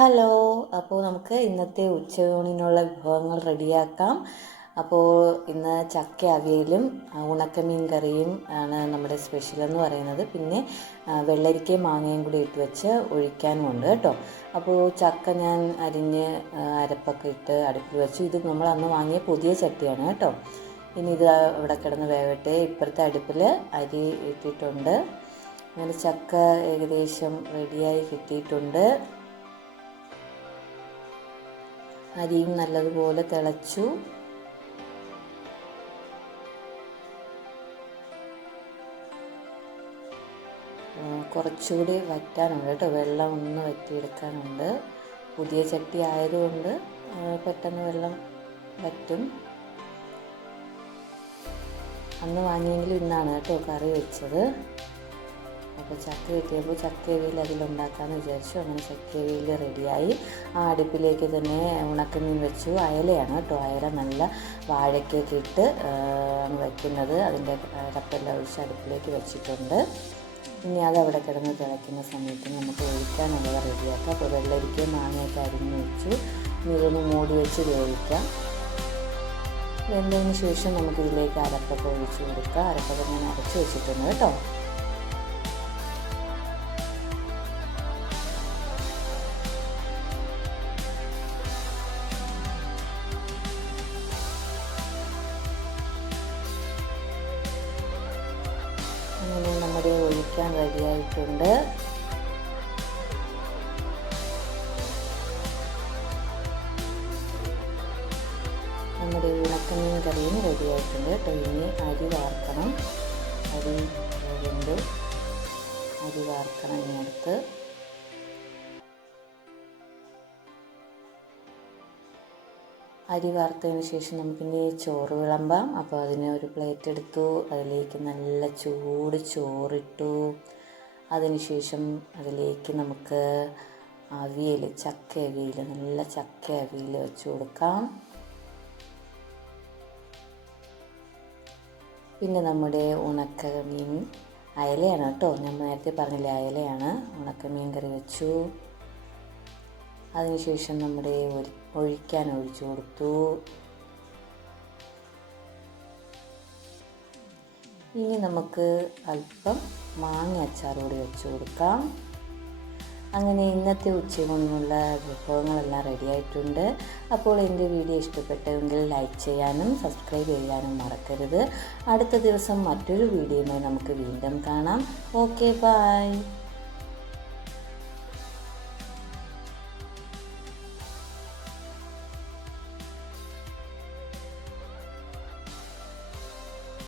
Hello, അപ്പോൾ നമുക്ക് ഇന്നത്തെ ഉച്ചയൂണിനുള്ള വിഭവങ്ങൾ റെഡിയാക്കാം. അപ്പോൾ ഇന്ന് ചക്ക അവിയലും ഉണക്കമീൻ കറിയും ആണ് നമ്മുടെ സ്പെഷ്യൽ എന്ന് പറയുന്നത്. പിന്നെ വെള്ളരിക്കയും മാങ്ങയും കൂടി ഇട്ട് വെച്ച് ഒഴിക്കാനുമുണ്ട് കേട്ടോ. അപ്പോൾ ചക്ക ഞാൻ അരിഞ്ഞ് അരപ്പൊക്കെ ഇട്ട് അടുപ്പിൽ വെച്ചു. ഇത് നമ്മൾ അന്ന് വാങ്ങിയ പുതിയ ചട്ടിയാണ് കേട്ടോ. ഇനി ഇത് ഇവിടെ കിടന്ന് വേവട്ടെ. ഇപ്പുറത്തെ അടുപ്പിൽ അരി ഇട്ടിട്ടുണ്ട്. അങ്ങനെ ചക്ക ഏകദേശം റെഡിയായി കിട്ടിയിട്ടുണ്ട്. അരിയും നല്ലതുപോലെ തിളച്ചു. കുറച്ചുകൂടി വറ്റാനുണ്ട് കേട്ടോ, വെള്ളം ഒന്ന് വറ്റിയെടുക്കാനുണ്ട്. പുതിയ ചട്ടി ആയതുകൊണ്ട് പെട്ടെന്ന് വെള്ളം വറ്റും. അന്ന് വാങ്ങിയെങ്കിലും ഇന്നാണ് കേട്ടോ കറി വെച്ചത്. അപ്പോൾ ചക്ക കിട്ടിയപ്പോൾ ചക്കയവിയൽ അതിലുണ്ടാക്കാമെന്ന് വിചാരിച്ചു. അങ്ങനെ ചക്കയവിയൽ റെഡിയായി. ആ അടുപ്പിലേക്ക് തന്നെ ഉണക്കമീൻ വെച്ചു. അയലയാണ് കേട്ടോ. അയല നല്ല വാഴയ്ക്കൊക്കെ ഇട്ട് വയ്ക്കുന്നത്. അതിൻ്റെ അരപ്പെല്ലാം ഒഴിച്ച് അടുപ്പിലേക്ക് വെച്ചിട്ടുണ്ട്. ഇനി അതവിടെ കിടന്ന് തിളയ്ക്കുന്ന സമയത്ത് നമുക്ക് ഒഴിക്കാനുള്ളത് റെഡിയാക്കാം. അപ്പോൾ വെള്ളരിക്കയും മാങ്ങയൊക്കെ അരിഞ്ഞ് വെച്ചു. ഇനി ഇതൊന്ന് മൂടി വെച്ച് വേവിക്കാം. വെന്തതിന് ശേഷം നമുക്കിതിലേക്ക് അരപ്പൊക്കെ ഒഴിച്ച് കൊടുക്കാം. അരപ്പൊക്കെ ഞാൻ അരച്ച് വെച്ചിട്ടുണ്ട് കേട്ടോ. അങ്ങനെ നമ്മുടെ ഒഴിക്കാൻ റെഡിയായിട്ടുണ്ട്. നമ്മുടെ ഉണക്കമീൻ കറിയും റെഡിയായിട്ടുണ്ട് കേട്ടോ. ഇനി അരി വാർക്കണം. അരി വെന്ത് അരി വാർക്കണം. ഇനിയടുത്ത് അരി വാർത്തതിന് ശേഷം നമുക്കിനി ചോറ് വിളമ്പാം. അപ്പോൾ അതിന് ഒരു പ്ലേറ്റ് എടുത്തു. അതിലേക്ക് നല്ല ചൂട് ചോറിട്ടു. അതിനുശേഷം അതിലേക്ക് നമുക്ക് അവിയൽ, ചക്ക അവിയൽ, നല്ല ചക്ക അവിയൽ വെച്ച് കൊടുക്കാം. പിന്നെ നമ്മുടെ ഉണക്കമീൻ അയലയാണ് കേട്ടോ. ഞാൻ നേരത്തെ പറഞ്ഞില്ലേ അയലയാണ്. ഉണക്കമീൻ കറി വെച്ചു. അതിനുശേഷം നമ്മുടെ ഒഴിക്കാൻ ഒഴിച്ചു കൊടുത്തു. ഇനി നമുക്ക് അല്പം മാങ്ങ അച്ചാർ കൂടി വെച്ച് കൊടുക്കാം. അങ്ങനെ ഇന്നത്തെ ഉച്ചയൂണിനുള്ള വിഭവങ്ങളെല്ലാം റെഡിയായിട്ടുണ്ട്. അപ്പോൾ എൻ്റെ വീഡിയോ ഇഷ്ടപ്പെട്ടെങ്കിൽ ലൈക്ക് ചെയ്യാനും സബ്സ്ക്രൈബ് ചെയ്യാനും മറക്കരുത്. അടുത്ത ദിവസം മറ്റൊരു വീഡിയോയുമായി നമുക്ക് വീണ്ടും കാണാം. Okay, by.